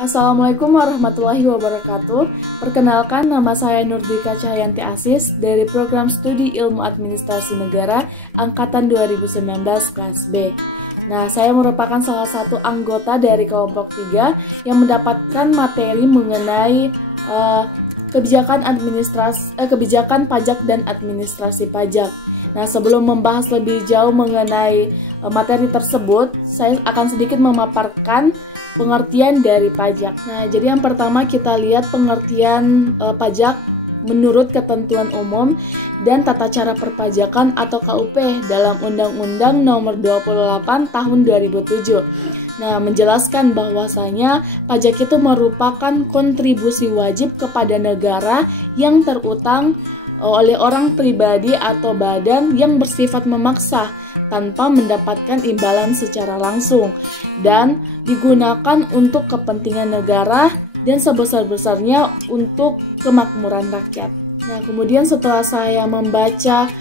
Assalamualaikum warahmatullahi wabarakatuh. Perkenalkan, nama saya Nurdika Cahyanti Asis dari Program Studi Ilmu Administrasi Negara Angkatan 2019 kelas B. Nah, saya merupakan salah satu anggota dari kelompok 3 yang mendapatkan materi mengenai kebijakan pajak dan administrasi pajak. Nah, sebelum membahas lebih jauh mengenai materi tersebut, saya akan sedikit memaparkan pengertian dari pajak. Nah, jadi yang pertama kita lihat pengertian pajak menurut ketentuan umum dan tata cara perpajakan atau KUP dalam Undang-Undang Nomor 28 Tahun 2007. Nah, menjelaskan bahwasanya pajak itu merupakan kontribusi wajib kepada negara yang terutang oleh orang pribadi atau badan yang bersifat memaksa tanpa mendapatkan imbalan secara langsung dan digunakan untuk kepentingan negara dan sebesar-besarnya untuk kemakmuran rakyat. Nah, kemudian setelah saya membaca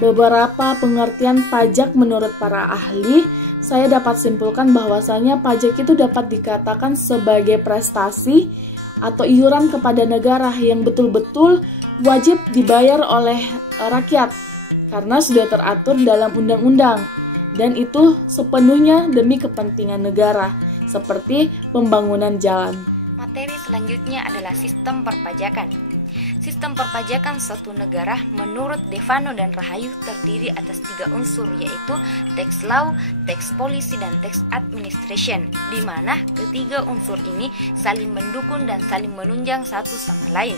beberapa pengertian pajak menurut para ahli, saya dapat simpulkan bahwasanya pajak itu dapat dikatakan sebagai prestasi atau iuran kepada negara yang betul-betul wajib dibayar oleh rakyat karena sudah teratur dalam undang-undang dan itu sepenuhnya demi kepentingan negara seperti pembangunan jalan. Materi selanjutnya adalah sistem perpajakan. Sistem perpajakan suatu negara menurut Devano dan Rahayu terdiri atas 3 unsur, yaitu tax law, tax policy, dan tax administration, di mana ketiga unsur ini saling mendukung dan saling menunjang satu sama lain.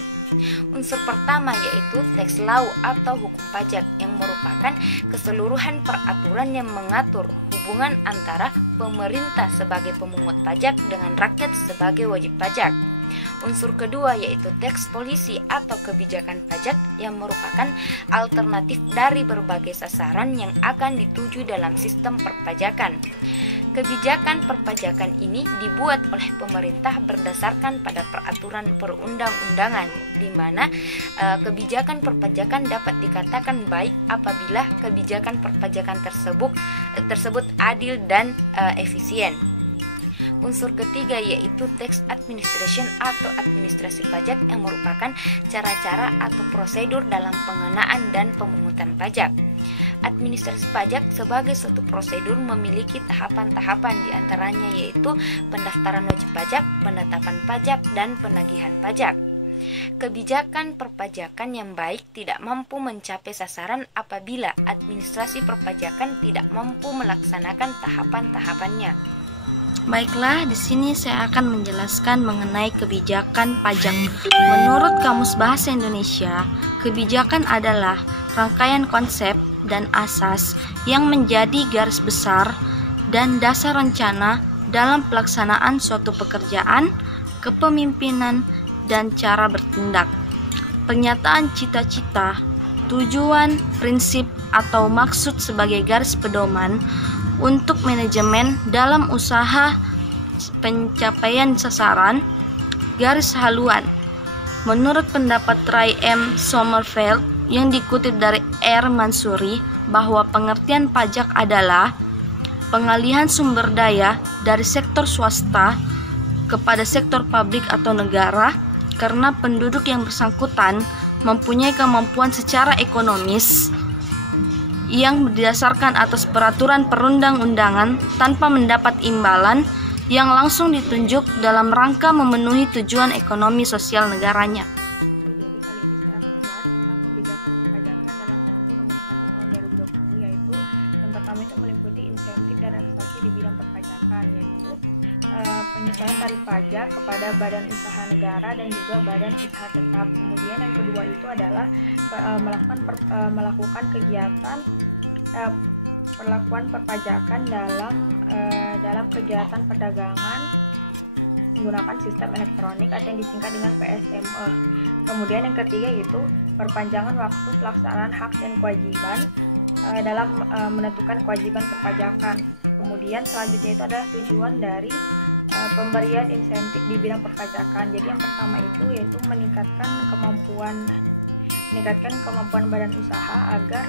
Unsur pertama yaitu tax law atau hukum pajak yang merupakan keseluruhan peraturan yang mengatur hubungan antara pemerintah sebagai pemungut pajak dengan rakyat sebagai wajib pajak. Unsur kedua yaitu tax policy atau kebijakan pajak yang merupakan alternatif dari berbagai sasaran yang akan dituju dalam sistem perpajakan. Kebijakan perpajakan ini dibuat oleh pemerintah berdasarkan pada peraturan perundang-undangan, di mana kebijakan perpajakan dapat dikatakan baik apabila kebijakan perpajakan tersebut adil dan efisien. Unsur ketiga yaitu tax administration atau administrasi pajak yang merupakan cara-cara atau prosedur dalam pengenaan dan pemungutan pajak. Administrasi pajak sebagai suatu prosedur memiliki tahapan-tahapan, diantaranya yaitu pendaftaran wajib pajak, penetapan pajak, dan penagihan pajak. Kebijakan perpajakan yang baik tidak mampu mencapai sasaran apabila administrasi perpajakan tidak mampu melaksanakan tahapan-tahapannya. Baiklah, di sini saya akan menjelaskan mengenai kebijakan pajak. Menurut Kamus Bahasa Indonesia, kebijakan adalah rangkaian konsep dan asas yang menjadi garis besar dan dasar rencana dalam pelaksanaan suatu pekerjaan, kepemimpinan, dan cara bertindak. Pernyataan cita-cita, tujuan, prinsip, atau maksud sebagai garis pedoman untuk manajemen dalam usaha pencapaian sasaran, garis haluan. Menurut pendapat Ray M. Sommerfeld yang dikutip dari R. Mansuri, bahwa pengertian pajak adalah pengalihan sumber daya dari sektor swasta kepada sektor publik atau negara karena penduduk yang bersangkutan mempunyai kemampuan secara ekonomis yang berdasarkan atas peraturan perundang-undangan tanpa mendapat imbalan yang langsung ditunjuk dalam rangka memenuhi tujuan ekonomi sosial negaranya. Jadi kali ini saya akan membahas tentang kebijakan perpajakan dalam Perpu Nomor 1 Tahun 2020, yaitu yang pertama itu meliputi insentif dan relaksasi di bidang perpajakan, yaitu penyesuaian tarif pajak kepada badan usaha negara dan juga badan usaha tetap. Kemudian yang kedua itu adalah melakukan kegiatan perlakuan perpajakan dalam kegiatan perdagangan menggunakan sistem elektronik atau yang disingkat dengan PSME. Kemudian yang ketiga yaitu perpanjangan waktu pelaksanaan hak dan kewajiban dalam menentukan kewajiban perpajakan. Kemudian selanjutnya itu adalah tujuan dari pemberian insentif di bidang perpajakan. Jadi yang pertama itu yaitu meningkatkan kemampuan badan usaha agar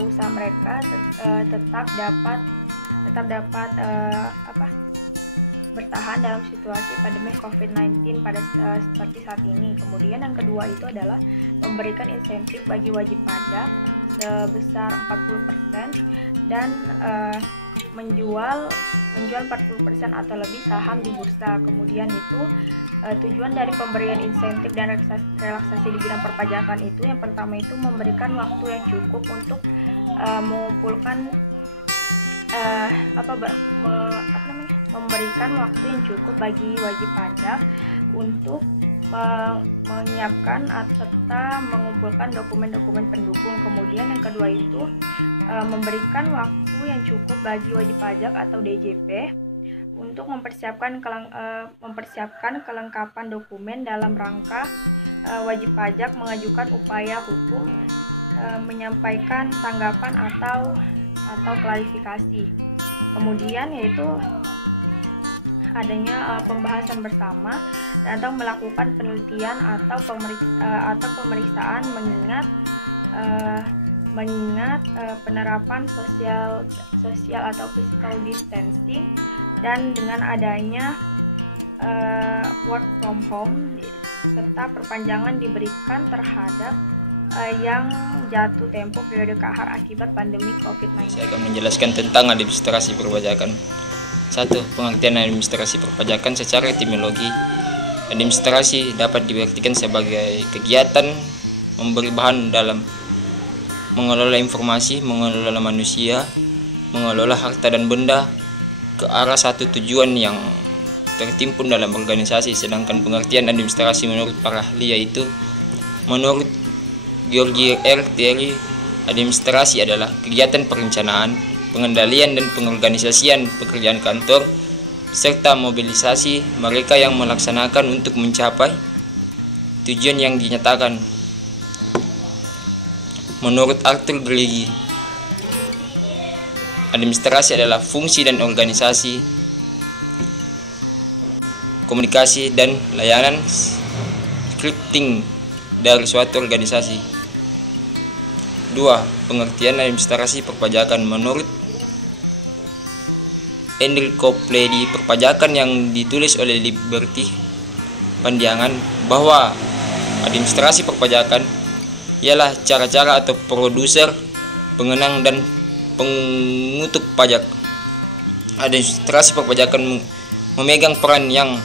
usaha mereka tetap dapat bertahan dalam situasi pandemi COVID-19 pada seperti saat ini. Kemudian yang kedua itu adalah memberikan insentif bagi wajib pajak sebesar 40% dan menjual 40% atau lebih saham di bursa. Kemudian itu tujuan dari pemberian insentif dan relaksasi di bidang perpajakan itu yang pertama itu memberikan waktu yang cukup untuk mengumpulkan memberikan waktu yang cukup bagi wajib pajak untuk menyiapkan serta mengumpulkan dokumen-dokumen pendukung. Kemudian yang kedua itu memberikan waktu yang cukup bagi wajib pajak atau DJP untuk mempersiapkan kelengkapan dokumen dalam rangka wajib pajak mengajukan upaya hukum, menyampaikan tanggapan atau klarifikasi. Kemudian yaitu adanya pembahasan bersama atau melakukan penelitian atau pemeriksaan mengingat penerapan sosial atau physical distancing dan dengan adanya work from home serta perpanjangan diberikan terhadap yang jatuh tempo periode kahar akibat pandemi COVID-19. Saya akan menjelaskan tentang administrasi perpajakan. 1. Pengertian administrasi perpajakan secara etimologi. Administrasi dapat diartikan sebagai kegiatan memberi bahan dalam mengelola informasi, mengelola manusia, mengelola harta dan benda ke arah satu tujuan yang tertimpun dalam organisasi. Sedangkan pengertian administrasi menurut para ahli yaitu menurut Georgi R. Terry, administrasi adalah kegiatan perencanaan, pengendalian dan pengorganisasian pekerjaan kantor serta mobilisasi mereka yang melaksanakan untuk mencapai tujuan yang dinyatakan. Menurut Arthur Gallagher, administrasi adalah fungsi dan organisasi, komunikasi dan layanan scripting dari suatu organisasi. 2. Pengertian administrasi perpajakan menurut Enrico Pledi, perpajakan yang ditulis oleh Liberty Pandiangan bahwa administrasi perpajakan ialah cara-cara atau produser, pengenang dan pengutuk pajak. Administrasi perpajakan memegang peran yang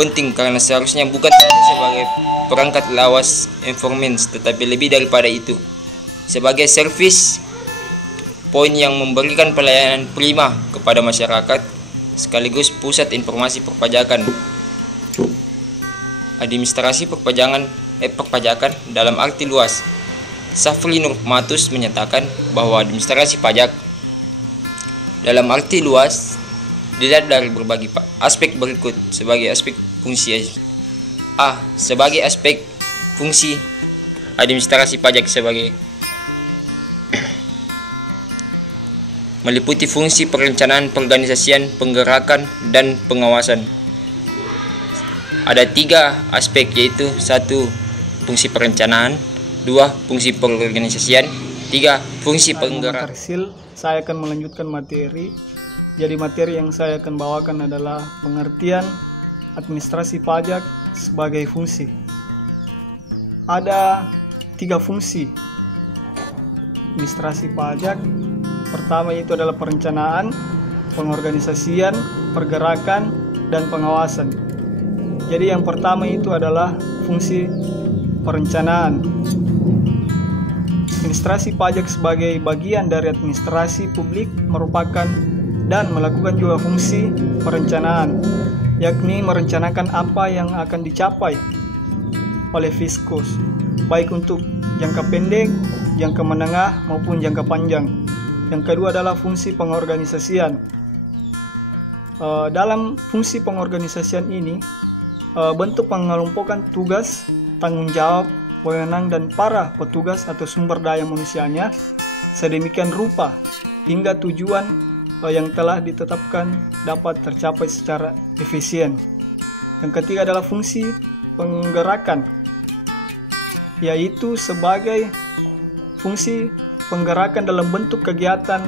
penting karena seharusnya bukan sebagai perangkat lawas informants, tetapi lebih daripada itu sebagai service point yang memberikan pelayanan prima kepada masyarakat sekaligus pusat informasi perpajakan. Administrasi perpajakan dalam arti luas. Safri Nurmatus menyatakan bahwa administrasi pajak dalam arti luas dilihat dari berbagai aspek berikut sebagai aspek fungsi. Sebagai aspek fungsi administrasi pajak sebagai meliputi fungsi perencanaan, pengorganisasian, penggerakan, dan pengawasan. Ada 3 aspek yaitu 1. Fungsi perencanaan, 2. Fungsi pengorganisasian, 3. Fungsi penggerakan. Saya akan melanjutkan materi. Jadi materi yang saya akan bawakan adalah pengertian administrasi pajak sebagai fungsi. Ada 3 fungsi administrasi pajak. Pertama itu adalah perencanaan, pengorganisasian, pergerakan, dan pengawasan. Jadi yang pertama itu adalah fungsi perencanaan. Administrasi pajak sebagai bagian dari administrasi publik merupakan dan melakukan juga fungsi perencanaan, yakni merencanakan apa yang akan dicapai oleh fiskus, baik untuk jangka pendek, jangka menengah, maupun jangka panjang. Yang kedua adalah fungsi pengorganisasian. Dalam fungsi pengorganisasian ini, bentuk pengelompokan tugas, tanggung jawab, wewenang, dan para petugas atau sumber daya manusianya sedemikian rupa hingga tujuan yang telah ditetapkan dapat tercapai secara efisien. Yang ketiga adalah fungsi penggerakan, yaitu sebagai fungsi penggerakan dalam bentuk kegiatan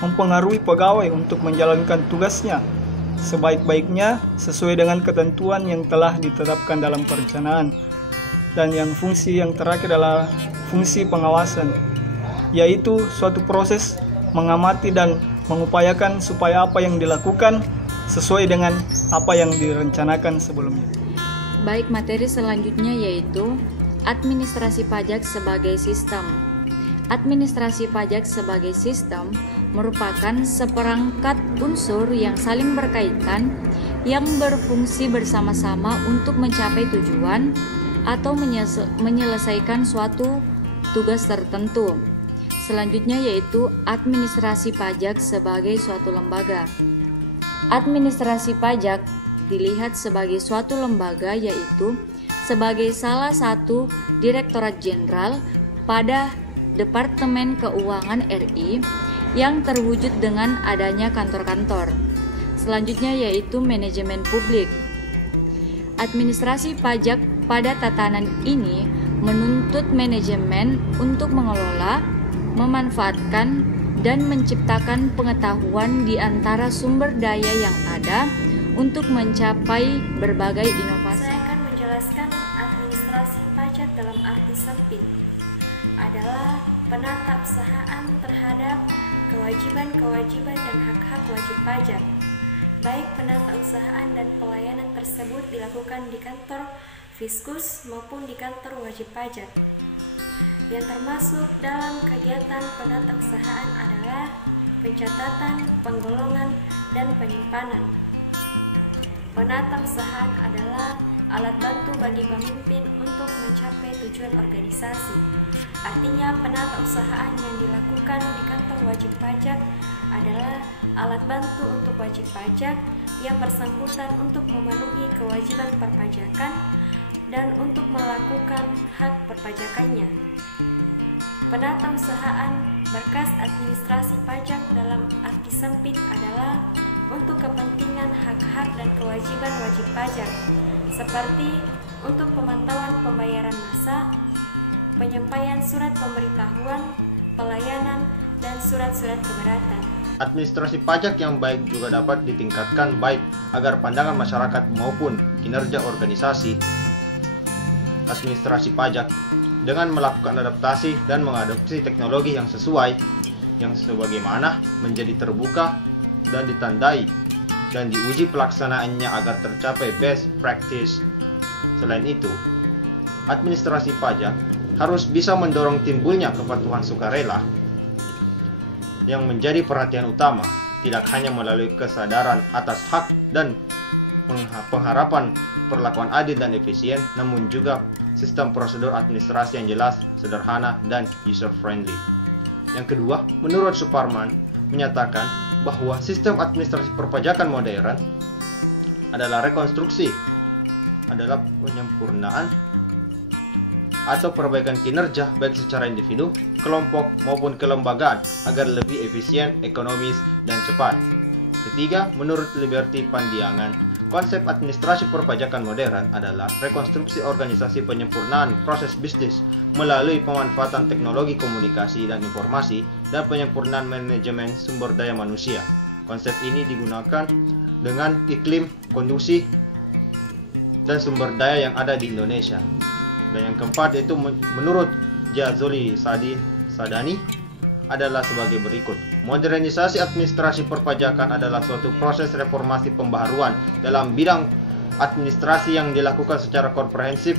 mempengaruhi pegawai untuk menjalankan tugasnya sebaik-baiknya sesuai dengan ketentuan yang telah ditetapkan dalam perencanaan. Dan yang fungsi yang terakhir adalah fungsi pengawasan, yaitu suatu proses mengamati dan mengupayakan supaya apa yang dilakukan sesuai dengan apa yang direncanakan sebelumnya. Baik, materi selanjutnya yaitu administrasi pajak sebagai sistem. Administrasi pajak sebagai sistem merupakan seperangkat unsur yang saling berkaitan yang berfungsi bersama-sama untuk mencapai tujuan atau menyelesaikan suatu tugas tertentu. Selanjutnya yaitu administrasi pajak sebagai suatu lembaga. Administrasi pajak dilihat sebagai suatu lembaga, yaitu sebagai salah satu Direktorat Jenderal pada Departemen Keuangan RI yang terwujud dengan adanya kantor-kantor. Selanjutnya yaitu manajemen publik. Administrasi pajak pada tatanan ini menuntut manajemen untuk mengelola, memanfaatkan, dan menciptakan pengetahuan di antara sumber daya yang ada untuk mencapai berbagai inovasi. Saya akan menjelaskan administrasi pajak dalam arti sempit adalah penata usahaan terhadap kewajiban-kewajiban dan hak-hak wajib pajak. Baik penata usahaan dan pelayanan tersebut dilakukan di kantor Fiskus maupun di kantor wajib pajak. Yang termasuk dalam kegiatan penata usahaan adalah pencatatan, penggolongan, dan penyimpanan. Penata usahaan adalah alat bantu bagi pemimpin untuk mencapai tujuan organisasi. Artinya, penata usahaan yang dilakukan di kantor wajib pajak adalah alat bantu untuk wajib pajak yang bersangkutan untuk memenuhi kewajiban perpajakan dan untuk melakukan hak perpajakannya. Penata usahaan berkas administrasi pajak dalam arti sempit adalah untuk kepentingan hak-hak dan kewajiban wajib pajak, seperti untuk pemantauan pembayaran massa, penyampaian surat pemberitahuan, pelayanan, dan surat-surat keberatan. Administrasi pajak yang baik juga dapat ditingkatkan baik agar pandangan masyarakat maupun kinerja organisasi administrasi pajak dengan melakukan adaptasi dan mengadopsi teknologi yang sesuai, yang sebagaimana menjadi terbuka dan ditandai dan diuji pelaksanaannya agar tercapai best practice. Selain itu, administrasi pajak harus bisa mendorong timbulnya kepatuhan sukarela yang menjadi perhatian utama, tidak hanya melalui kesadaran atas hak dan pengharapan perlakuan adil dan efisien, namun juga sistem prosedur administrasi yang jelas, sederhana, dan user-friendly. Yang kedua, menurut Suparman, menyatakan bahwa sistem administrasi perpajakan modern adalah rekonstruksi, adalah penyempurnaan atau perbaikan kinerja baik secara individu, kelompok, maupun kelembagaan agar lebih efisien, ekonomis, dan cepat. Ketiga, menurut Liberty Pandiangan, konsep administrasi perpajakan modern adalah rekonstruksi organisasi penyempurnaan proses bisnis melalui pemanfaatan teknologi komunikasi dan informasi dan penyempurnaan manajemen sumber daya manusia. Konsep ini digunakan dengan iklim kondusif dan sumber daya yang ada di Indonesia. Dan yang keempat yaitu menurut Jazoli Sadani adalah sebagai berikut. Modernisasi administrasi perpajakan adalah suatu proses reformasi pembaharuan dalam bidang administrasi yang dilakukan secara komprehensif